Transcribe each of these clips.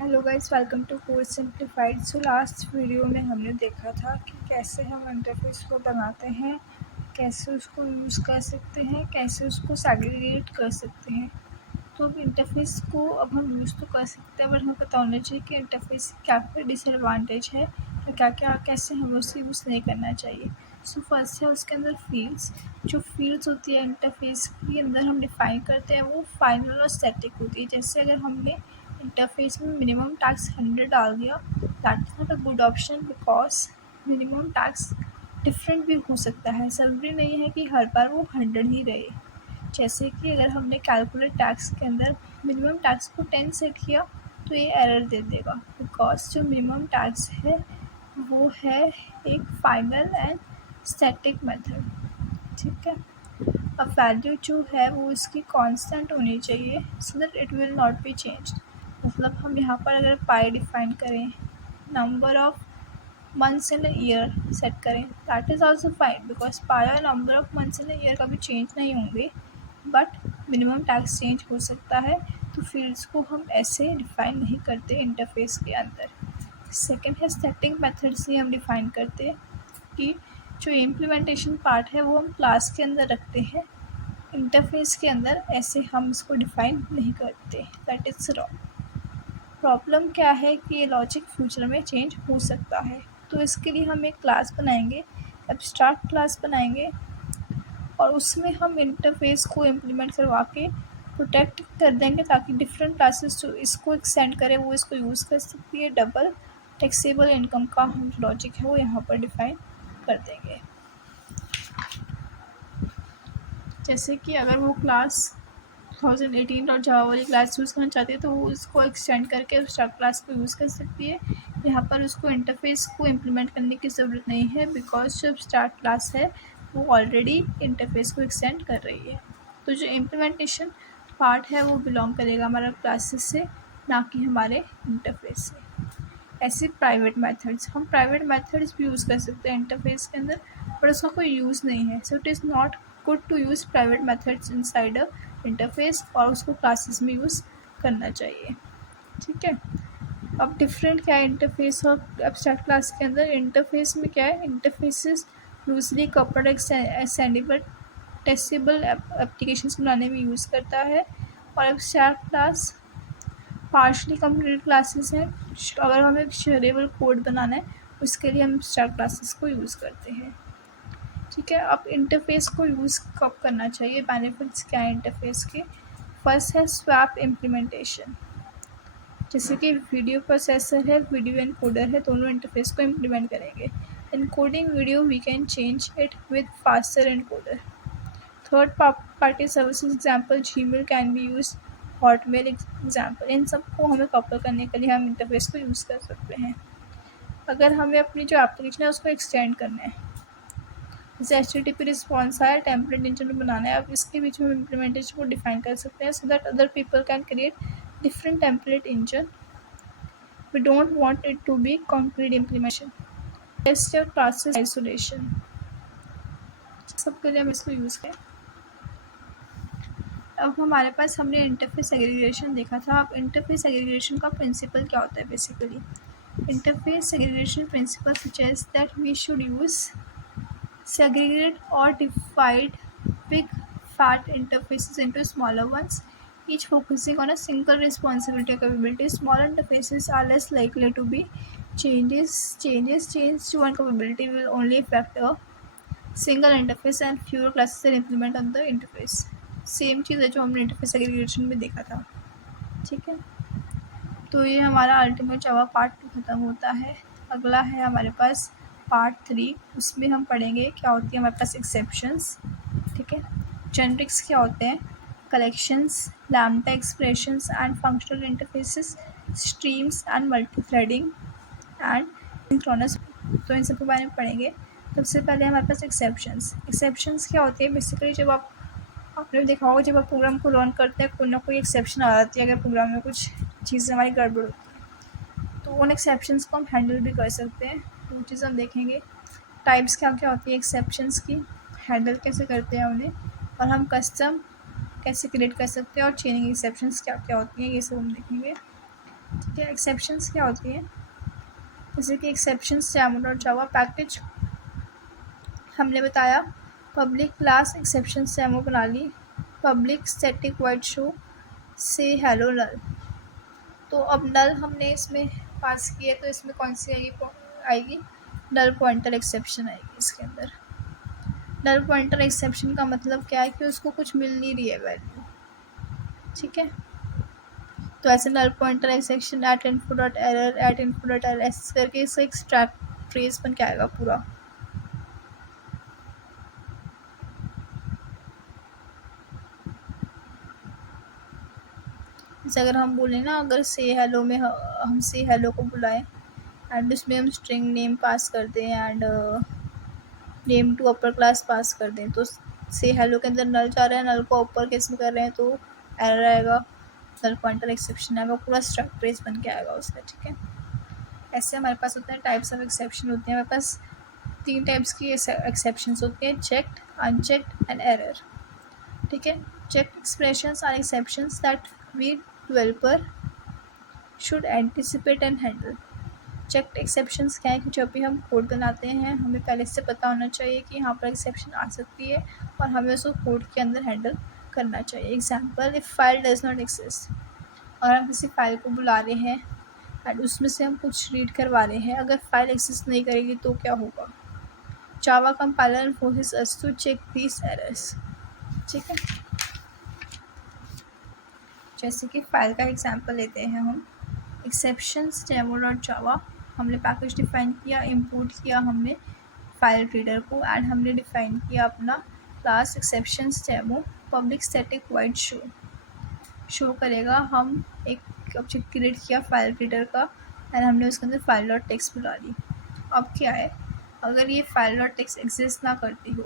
Hello guys, welcome to course simplified. So last video में हमने देखा था कि कैसे हम इंटरफेस को बनाते हैं, कैसे उसको यूज़ कर सकते हैं, कैसे उसको सेग्रीगेट कर सकते हैं। तो अब इंटरफेस को अब हम यूज़ तो कर सकते हैं, बट हमें पता होना चाहिए कि इंटरफेस क्या क्या डिसएडवांटेज है या क्या क्या कैसे हमें उसे यूज़ नहीं करना चाहिए। सो फर्स्ट है उसके अंदर फील्ड्स। जो फील्ड्स होती है इंटरफेस के अंदर हम डिफ़ाइन करते हैं, वो फाइनल और स्टैटिक होती है। जैसे अगर हमने इंटरफेस में मिनिमम टैक्स 100 डाल दिया, that is not a good option, because minimum tax different भी हो सकता है। ज़रूरी नहीं है कि हर बार वो 100 ही रहे। जैसे कि अगर हमने कैलकुलेट टैक्स के अंदर मिनिमम टैक्स को 10 सेट किया तो ये एरर दे देगा, बिकॉज जो मिनिमम टैक्स है वो है एक फाइनल एंड स्टैटिक मेथड। ठीक है, अब वैल्यू जो है वो इसकी कांस्टेंट होनी चाहिए so that it will not be changed. मतलब हम यहाँ पर अगर पाई डिफाइन करें, number of months in a year set करें, that is also fine, because pi और number of months in a year कभी चेंज नहीं होंगे, बट मिनिमम टैक्स चेंज हो सकता है। तो फील्ड्स को हम ऐसे डिफाइन नहीं करते इंटरफेस के अंदर। सेकेंड है स्टैटिक मेथड से हम डिफाइन करते हैं कि जो इम्प्लीमेंटेशन पार्ट है वो हम क्लास के अंदर रखते हैं, इंटरफेस के अंदर ऐसे हम इसको डिफाइन नहीं करते। That is wrong. प्रॉब्लम क्या है कि ये लॉजिक फ्यूचर में चेंज हो सकता है, तो इसके लिए हम एक क्लास बनाएंगे, एब्स्ट्रैक्ट क्लास बनाएंगे, और उसमें हम इंटरफेस को इम्प्लीमेंट करवा के प्रोटेक्ट कर देंगे ताकि डिफरेंट क्लासेस जो इसको एक्सटेंड करें वो इसको यूज़ कर सकती है। डबल टैक्सेबल इनकम का हम लॉजिक है वो यहाँ पर डिफाइन कर देंगे। जैसे कि अगर वो क्लास 2018 जावा वाली क्लास यूज़ करना चाहती है तो वो उसको एक्सटेंड करके उस क्लास को यूज़ कर सकती है। यहाँ पर उसको इंटरफेस को इम्प्लीमेंट करने की ज़रूरत नहीं है, बिकॉज जो स्टार्ट क्लास है वो ऑलरेडी इंटरफेस को एक्सटेंड कर रही है। तो जो इम्प्लीमेंटेशन पार्ट है वो बिलोंग करेगा हमारा क्लासेस से, ना कि हमारे इंटरफेस से। ऐसे प्राइवेट मेथड्स, हम प्राइवेट मेथड्स भी यूज़ कर सकते हैं इंटरफेस के अंदर, बट उसका कोई यूज़ नहीं है। So it is not good to use private methods inside a interface, और उसको क्लासेस में यूज़ करना चाहिए। ठीक है, अब डिफरेंट क्या है इंटरफेस और एब्स्ट्रैक्ट क्लास के अंदर। इंटरफेस में क्या है, interfaces loosely coupled extendable testable applications बनाने में यूज़ करता है, और abstract class partially completed classes हैं। अगर हमें एक शेयरेबल कोड बनाना है उसके लिए हम एब्स्ट्रैक्ट क्लासेस को यूज़ करते हैं। ठीक है, अब इंटरफेस को यूज़ कब करना चाहिए, बेनिफिट्स क्या है इंटरफेस के। फर्स्ट है स्वैप इम्प्लीमेंटेशन। जैसे कि वीडियो प्रोसेसर है, वीडियो एनकोडर है, दोनों इंटरफेस को इम्प्लीमेंट करेंगे। Encoding video we can change it with faster encoder. Third party services example Gmail can be use, Hotmail example. इन सबको हमें कपल करने के लिए हम इंटरफेस को यूज़ कर सकते हैं। अगर हमें अपनी जो एप्लीकेशन है उसको एक्सटेंड करना है, जैसे HTTP रिस्पॉन्स है, टेम्पलेट इंजन बनाना है, अब इसके बीच में इम्प्लीमेंटेशन को डिफाइन कर सकते हैं so that other people can create different template engine. We don't want it to be concrete implementation. Test your classes isolation, सबके लिए हम इसको यूज़ करें। अब हमारे पास हमने इंटरफेस एग्रीगेशन देखा था। अब इंटरफेस एग्रीगेशन का प्रिंसिपल क्या होता है basically. Interface aggregation principle suggest that we should use segregate or divide big fat interfaces into smaller ones, each focusing on a single responsibility or capability. Small interfaces are less likely to be changes to one capability will only affect a single interface and fewer classes are implement on the interface. Same चीज़ है जो हमने interface aggregation में देखा था। ठीक है, तो ये हमारा अल्टीमेट जावा पार्ट 2 ख़त्म होता है। अगला है हमारे पास पार्ट 3, उसमें हम पढ़ेंगे क्या होती है हमारे पास एक्सेप्शंस। ठीक है, जेनरिक्स क्या होते हैं, collections, lambda expressions and functional interfaces, streams and multi threading and synchronous. तो इन सब के बारे में पढ़ेंगे। सबसे पहले हमारे पास एक्सेप्शंस क्या होती है बेसिकली। जब आपने देखा होगा जब आप प्रोग्राम को रन करते हैं कोई ना कोई एक्सेप्शन आ जाती है, अगर प्रोग्राम में कुछ चीज़ें हमारी गड़बड़ होती है तो उन एक्सेप्शंस को हम हैंडल भी कर सकते हैं। वो चीज़ हम देखेंगे। टाइप्स क्या क्या होती है एक्सेप्शंस की, हैंडल कैसे करते हैं उन्हें, और हम कस्टम कैसे क्रिएट कर सकते हैं, और चेनिंग एक्सेप्शंस क्या क्या होती हैं, ये सब हम देखेंगे। ठीक ठीक है, एक्सेप्शंस क्या होती है, जैसे कि एक्सेप्शंस YAML और जावा पैकेज हमने बताया, पब्लिक क्लास एक्सेप्शंस YAML बना ली, पब्लिक स्टैटिक वाइड शो से हेलो नल। तो अब नल हमने इसमें पास किया, तो इसमें कौन सी आएगी नल पॉइंटर एक्सेप्शन आएगी इसके अंदर। नल पॉइंटर एक्सेप्शन का मतलब क्या है कि उसको कुछ मिल नहीं रही है वैल्यू, ठीक है। तो ऐसे null pointer exception at info dot error ऐसे करके इसका एक स्टैक ट्रेस बन के आएगा पूरा। जैसे अगर हम बोलें ना, अगर से हेलो में हम से हेलो को बुलाएं एंड उसमें हम स्ट्रिंग नेम पास कर दें and name to upper class pass कर दें, तो से हेलो के अंदर नल जा रहा है, नल को अपर केस में कर रहे हैं तो एरर आएगा, नल पॉइंटर एक्सेप्शन आएगा, पूरा स्ट्रक्ट ट्रेस बन के आएगा उसका, ठीक है। ऐसे हमारे पास होते हैं टाइप्स ऑफ एक्सेप्शन होते हैं, हमारे पास 3 टाइप्स की एक्सेप्शंस होती हैं, चेक्ड, अनचेक्ड एंड एरर, ठीक है। Checked expressions are exceptions that we developer should anticipate and handle. Checked exceptions क्या है कि जब भी हम कोड बनाते हैं हमें पहले से पता होना चाहिए कि यहाँ पर एक्सेप्शन आ सकती है और हमें उसको कोड के अंदर हैंडल करना चाहिए। Example, if file does not exist, और हम किसी फाइल को बुला रहे हैं एंड उसमें से हम कुछ रीड करवा रहे हैं, अगर फाइल एग्जिस्ट नहीं करेगी तो क्या होगा। Java compiler forces us to check these errors, ठीक है। जैसे कि फाइल का एग्जांपल लेते हैं हम, एक्सेप्शंस डेमो डॉट जावा, हमने पैकेज डिफाइन किया, इंपोर्ट किया हमने फाइल रीडर को एंड हमने डिफाइन किया अपना class exceptions demo, public static wide show करेगा, हम एक ऑब्जेक्ट क्रिएट किया फाइल रीडर का एंड हमने उसके अंदर फाइल डॉट टेक्स्ट बुला ली। अब क्या है, अगर ये फाइल डॉट टेक्स्ट एग्जिस्ट ना करती हो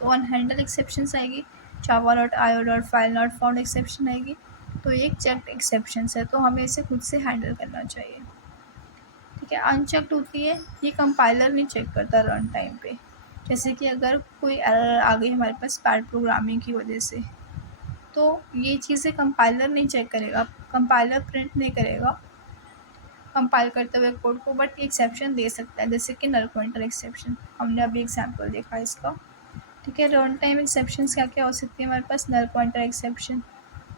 तो अनहैंडल एक्सेप्शंस आएगी, Java dot IO dot file not found exception आएगी, तो ये चेक्ड एक्सेप्शंस है, तो हमें इसे खुद से हैंडल करना चाहिए, ठीक है। अनचेक्ड होती है, ये कंपाइलर नहीं चेक करता रन टाइम पे, जैसे कि अगर कोई एरर आ गई हमारे पास बैड प्रोग्रामिंग की वजह से, तो ये चीज़ें कंपाइलर नहीं चेक करेगा, कंपाइलर प्रिंट नहीं करेगा कंपाइल करते हुए कोड को, बट एक्सेप्शन दे सकता है, जैसे कि नल पॉइंटर एक्सेप्शन, हमने अभी एग्जांपल देखा इसका, ठीक है। रन टाइम एक्सेप्शंस क्या क्या हो सकती है हमारे पास, नल पॉइंटर एक्सेप्शन,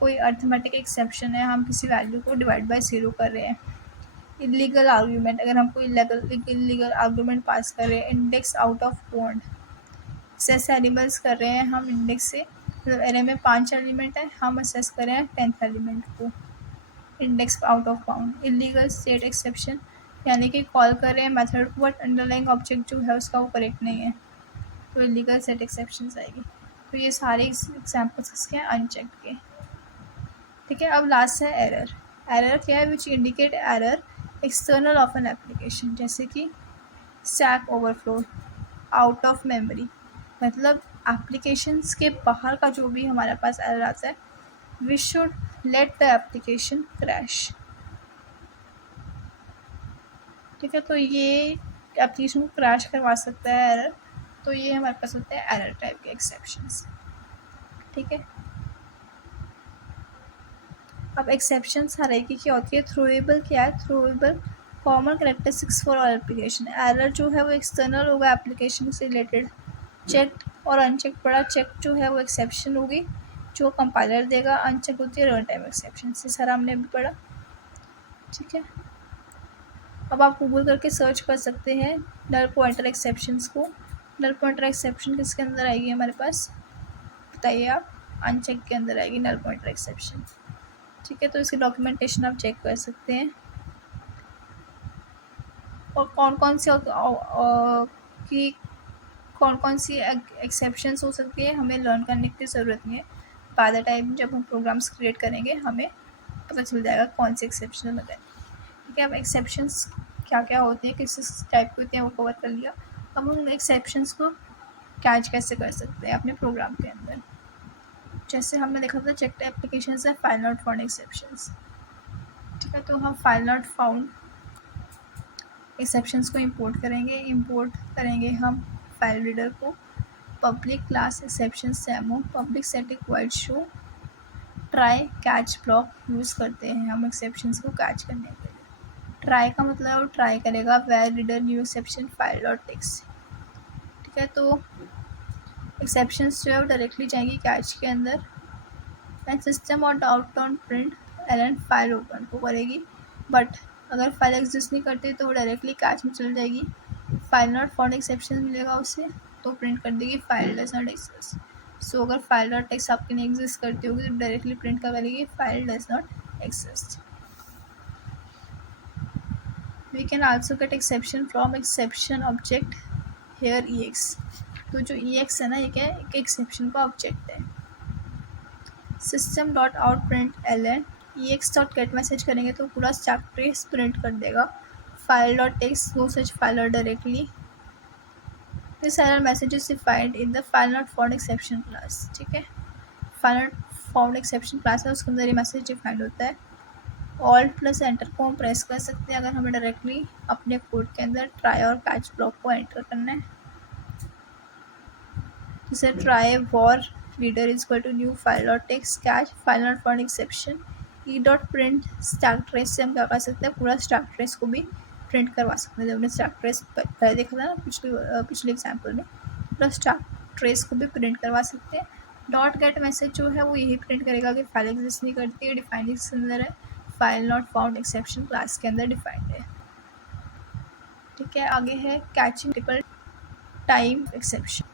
कोई अर्थमेटिक एक्सेप्शन है, हम किसी वैल्यू को डिवाइड बाय 0 कर रहे हैं, इलीगल आर्ग्यूमेंट, अगर हम कोई इलीगल आर्ग्यूमेंट पास कर रहे हैं, index out of bond, assess animals कर रहे हैं हम इंडेक्स से, मतलब एरे में 5 एलिमेंट है, हम असेस कर रहे हैं 10th एलिमेंट को, index out of bound, illegal state exception, यानी कि कॉल कर रहे हैं मेथड को बट अंडरलाइंग ऑब्जेक्ट जो है उसका वो करेक्ट नहीं है, तो इलीगल सेट एक्सेप्शंस आएगी। तो ये सारे एग्जाम्पल्स किसके हैं, अनचेक्ड के, ठीक है। अब लास्ट है एरर। एरर क्या है, which indicate error external of an application, जैसे कि stack overflow, out of memory, मतलब एप्लीकेशंस के बाहर का जो भी हमारे पास एरर आता है, we should let the application crash, ठीक है। तो ये एप्लीकेशन को क्रैश करवा सकता है एरर, तो ये हमारे पास होते हैं एरर टाइप के एक्सेप्शंस, ठीक है। अब एक्सेप्शंस हायरार्की क्या होती है, थ्रोएबल क्या है, throwable common characteristics for all application, error जो है वो एक्सटर्नल होगा एप्लीकेशन से रिलेटेड, चेक्ड और अनचेक पड़ा, चेक जो है वो एक्सेप्शन होगी जो कंपाइलर देगा, अनचेक होती है रन टाइम एक्सेप्शन, से सारा हमने अभी पढ़ा, ठीक है। अब आप गूगल करके सर्च कर सकते हैं नल पॉइंटर एक्सेप्शंस को, नल पॉइंटर एक्सेप्शन किसके अंदर आएगी हमारे पास, बताइए आप, अनचेक के अंदर आएगी नल पॉइंटर एक्सेप्शन, ठीक है। तो इसकी डॉक्यूमेंटेशन आप चेक कर सकते हैं, और कौन कौन सी एक्सेप्शंस हो सकती है हमें लर्न करने की ज़रूरत नहीं है, बाय द टाइम जब हम प्रोग्राम्स क्रिएट करेंगे हमें पता चल जाएगा कौन सी एक्सेप्शन लगाए, ठीक है। अब एक्सेप्शंस क्या क्या होते हैं, किस टाइप के होते हैं वो कवर कर लिया, अब हम एक्सेप्शंस को कैच कैसे कर सकते हैं अपने प्रोग्राम के अंदर, जैसे हमने देखा था चेक्ड एप्लीकेशंस है फाइल नॉट फाउंड एक्सेप्शंस, ठीक है। तो हम फाइल नॉट फाउंड एक्सेप्शंस को इंपोर्ट करेंगे हम फाइल रीडर को, public class exceptions demo, public static wide show, try catch block use करते हैं हम एक्सेप्शंस को कैच करने के लिए, ट्राई का मतलब वो ट्राई करेगा where reader new exception file dot text. ठीक है, तो एक्सेप्शंस जो है वो डायरेक्टली जाएंगी कैच के अंदर एंड सिस्टम और out on print L file open को करेगी। बट अगर फाइल एग्जिस्ट नहीं करती तो वो डायरेक्टली कैच में चल जाएगी, फाइल नॉट फाउंड एक्सेप्शन मिलेगा उसे तो प्रिंट कर देगी फाइल डज नॉट एग्जिस्ट। सो अगर फाइल डॉट टेक्स्ट आपकी नहीं एग्जिस्ट करती होगी तो डायरेक्टली प्रिंट क्या करेगी, file does not exist. We can also get exception from exception object here EX। तो जो EX है ना, ये क्या है, एक एक्सेप्शन का ऑब्जेक्ट है। System dot out print L EX dot gate message करेंगे तो पूरा स्टैक ट्रेस प्रिंट कर देगा, फाइल डॉट टेक्स्ट वो such file directly. This error message is defined in the file not found exception class. ठीक है, file not found exception class है, उसके अंदर ये मैसेज डिफाइंड होता है। ऑल्ट प्लस एंटर को हम प्रेस कर सकते हैं अगर हमें डायरेक्टली अपने कोड के अंदर ट्राई और कैच ब्लॉक को एंटर करना है। जैसे try var reader is equal to new file dot text catch file not found exception e dot print stack trace से हम क्या कर सकते हैं, पूरा स्टैक ट्रेस को भी प्रिंट करवा सकते हैं। जब हमने स्टैक ट्रेस पहले देखा था ना पिछले एग्जाम्पल में, पूरा स्टैक ट्रेस को भी प्रिंट करवा सकते हैं। डॉट गेट मैसेज जो है वो यही प्रिंट करेगा कि फाइल एग्जिस्ट नहीं करती है, डिफाइंड इसके अंदर है, file not found exception class के अंदर डिफाइंड है। ठीक है, आगे है कैचिंग मल्टीपल टाइम एक्सेप्शन।